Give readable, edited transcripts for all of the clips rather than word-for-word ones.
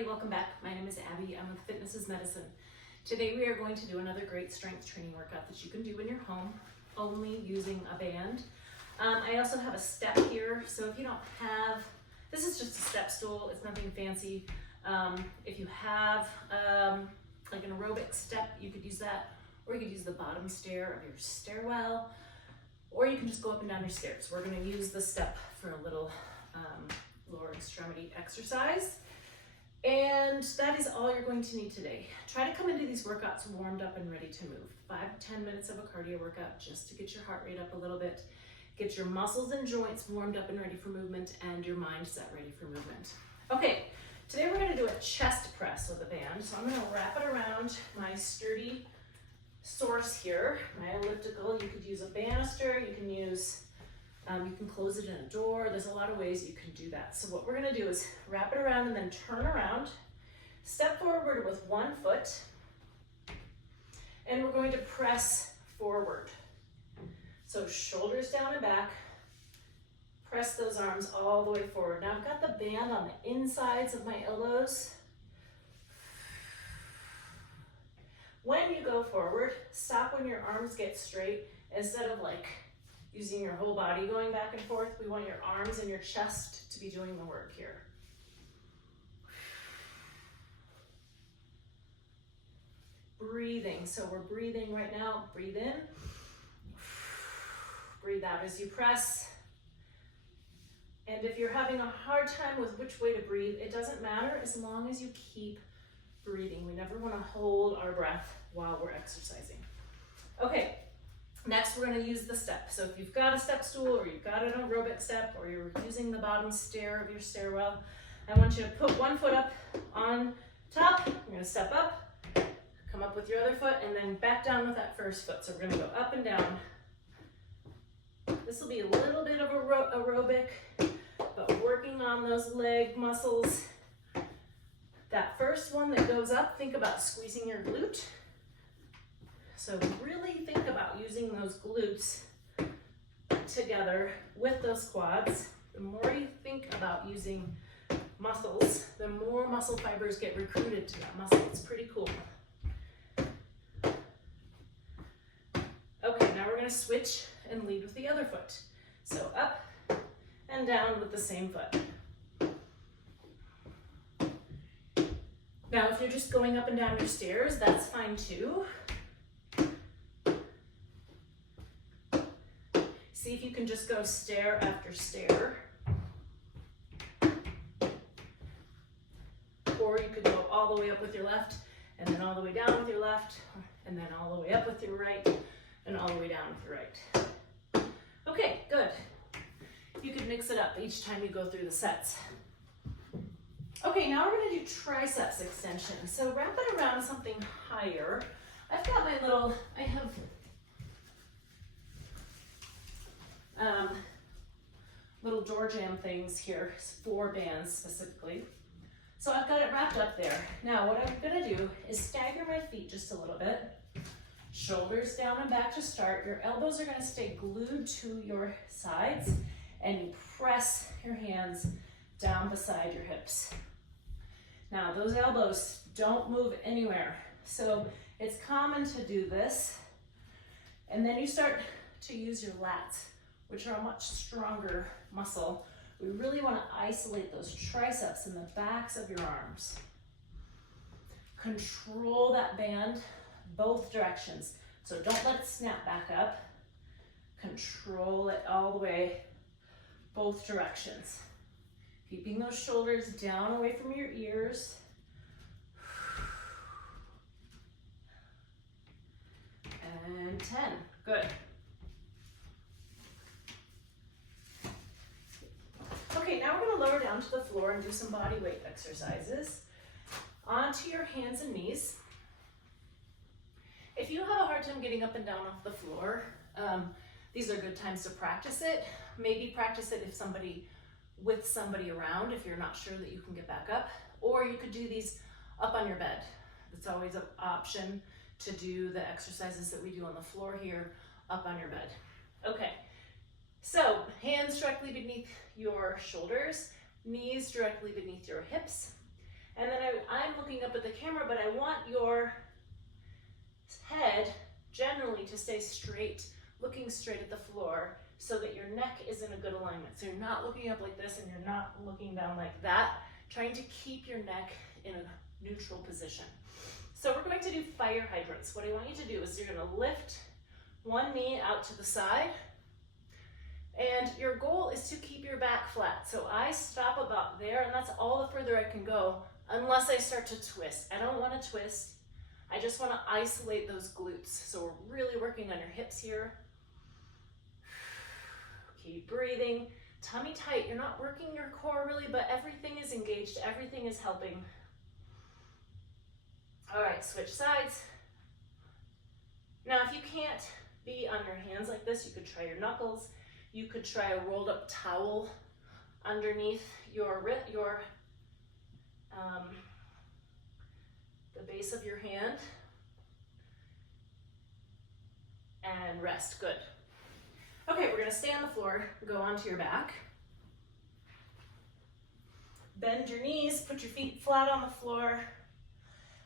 everybody, welcome back. My name is Abby. I'm with Fitness is Medicine. Today we are going to do another great strength training workout that you can do in your home, only using a band. I also have a step here, so if you don't have, this is just a step stool, it's nothing fancy. If you have like an aerobic step, you could use that, or you could use the bottom stair of your stairwell, or you can just go up and down your stairs. We're going to use the step for a little lower extremity exercise. And that is all you're going to need today. Try to come into these workouts warmed up and ready to move. 5 to 10 minutes of a cardio workout just to get your heart rate up a little bit, get your muscles and joints warmed up and ready for movement, and your mindset ready for movement. Okay, today we're going to do a chest press with a band. So I'm going to wrap it around my sturdy source here, my elliptical. You could use a banister, you can use you can close it in a door. There's a lot of ways you can do that. So what we're going to do is wrap it around and then turn around, step forward with one foot, and we're going to press forward. So shoulders down and back, press those arms all the way forward. Now I've got the band on the insides of my elbows. When you go forward, stop when your arms get straight instead of like using your whole body going back and forth. We want your arms and your chest to be doing the work here. Breathing, so we're breathing right now. Breathe in, breathe out as you press. And if you're having a hard time with which way to breathe, it doesn't matter as long as you keep breathing. We never want to hold our breath while we're exercising. Okay. Next, we're going to use the step. So if you've got a step stool or you've got an aerobic step or you're using the bottom stair of your stairwell, I want you to put one foot up on top. You're going to step up, come up with your other foot, and then back down with that first foot. So we're going to go up and down. This will be a little bit of aerobic, but working on those leg muscles. That first one that goes up, think about squeezing your glute. So really think about using those glutes together with those quads. The more you think about using muscles, the more muscle fibers get recruited to that muscle. It's pretty cool. Okay, now we're going to switch and lead with the other foot. So up and down with the same foot. Now if you're just going up and down your stairs, that's fine too. See if you can just go stair after stair. Or you could go all the way up with your left, and then all the way down with your left, and then all the way up with your right, and all the way down with your right. Okay, good. You could mix it up each time you go through the sets. Okay, now we're going to do triceps extension. So wrap it around something higher. I've got my little, I have little door jam things here, 4 bands specifically. So I've got it wrapped up there. Now what I'm gonna do is stagger my feet just a little bit. Shoulders down and back to start. Your elbows are gonna stay glued to your sides, and you press your hands down beside your hips. Now those elbows don't move anywhere. So it's common to do this, and then you start to use your lats, which are a much stronger muscle. We really want to isolate those triceps in the backs of your arms. Control that band both directions. So don't let it snap back up. Control it all the way, both directions. Keeping those shoulders down away from your ears. And 10, good. Okay, now we're going to lower down to the floor and do some body weight exercises. Onto your hands and knees. If you have a hard time getting up and down off the floor, these are good times to practice it. Maybe practice it with somebody around if you're not sure that you can get back up. Or you could do these up on your bed. It's always an option to do the exercises that we do on the floor here up on your bed. Okay. So hands directly beneath your shoulders, knees directly beneath your hips. And then I'm looking up at the camera, but I want your head generally to stay straight, looking straight at the floor so that your neck is in a good alignment. So you're not looking up like this and you're not looking down like that, trying to keep your neck in a neutral position. So we're going to do fire hydrants. What I want you to do is you're going to lift one knee out to the side, and your goal is to keep your back flat. So I stop about there, and that's all the further I can go unless I start to twist. I don't want to twist. I just want to isolate those glutes. So we're really working on your hips here. Keep breathing. Tummy tight. You're not working your core really, but everything is engaged. Everything is helping. All right, switch sides. Now, if you can't be on your hands like this, you could try your knuckles. You could try a rolled up towel underneath the base of your hand, and rest. Good. Okay, we're gonna stay on the floor, go onto your back. Bend your knees, put your feet flat on the floor.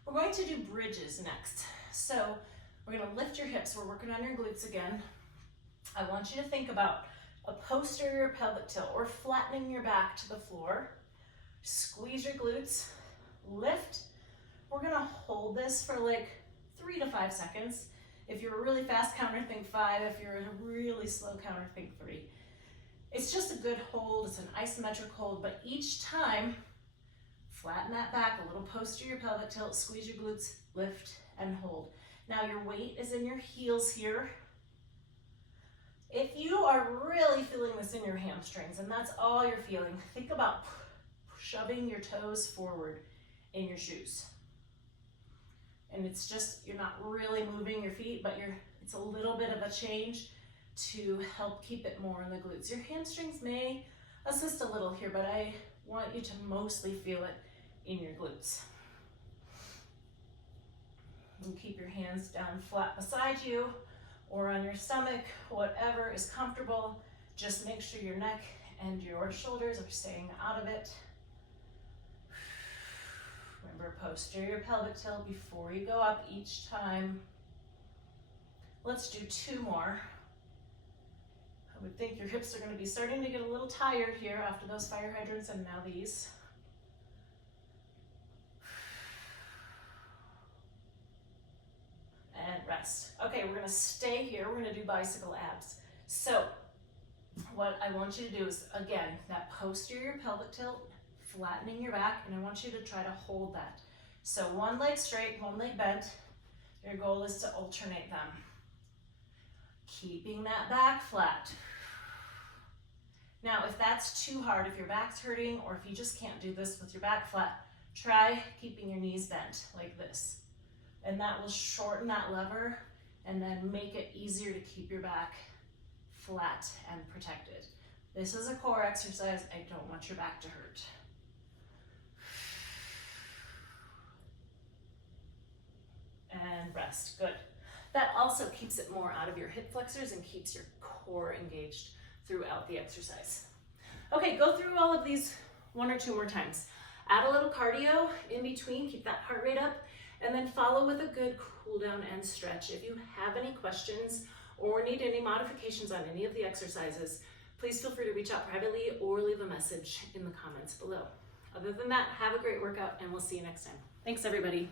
We're going to do bridges next. So we're gonna lift your hips. We're working on your glutes again. I want you to think about a posterior pelvic tilt or flattening your back to the floor. Squeeze your glutes, lift. We're gonna hold this for like 3 to 5 seconds. If you're a really fast counter, think 5. If you're a really slow counter, think 3. It's just a good hold. It's an isometric hold, but each time, flatten that back, a little posterior pelvic tilt, squeeze your glutes, lift and hold. Now your weight is in your heels here. If you are really feeling this in your hamstrings and that's all you're feeling, think about shoving your toes forward in your shoes. And it's just, you're not really moving your feet, but it's a little bit of a change to help keep it more in the glutes. Your hamstrings may assist a little here, but I want you to mostly feel it in your glutes. And keep your hands down flat beside you or on your stomach, whatever is comfortable. Just make sure your neck and your shoulders are staying out of it. Remember, posterior pelvic tilt before you go up each time. Let's do 2 more. I would think your hips are going to be starting to get a little tired here after those fire hydrants and now these. And rest. Okay, we're going to stay here. We're going to do bicycle abs. So what I want you to do is, again, that posterior pelvic tilt, flattening your back, and I want you to try to hold that. So one leg straight, one leg bent. Your goal is to alternate them. Keeping that back flat. Now, if that's too hard, if your back's hurting, or if you just can't do this with your back flat, try keeping your knees bent like this. And that will shorten that lever and then make it easier to keep your back flat and protected. This is a core exercise. I don't want your back to hurt. And rest. Good. That also keeps it more out of your hip flexors and keeps your core engaged throughout the exercise. Okay, go through all of these 1 or 2 more times. Add a little cardio in between, keep that heart rate up, and then follow with a good cool down and stretch. If you have any questions or need any modifications on any of the exercises, please feel free to reach out privately or leave a message in the comments below. Other than that, have a great workout and we'll see you next time. Thanks everybody.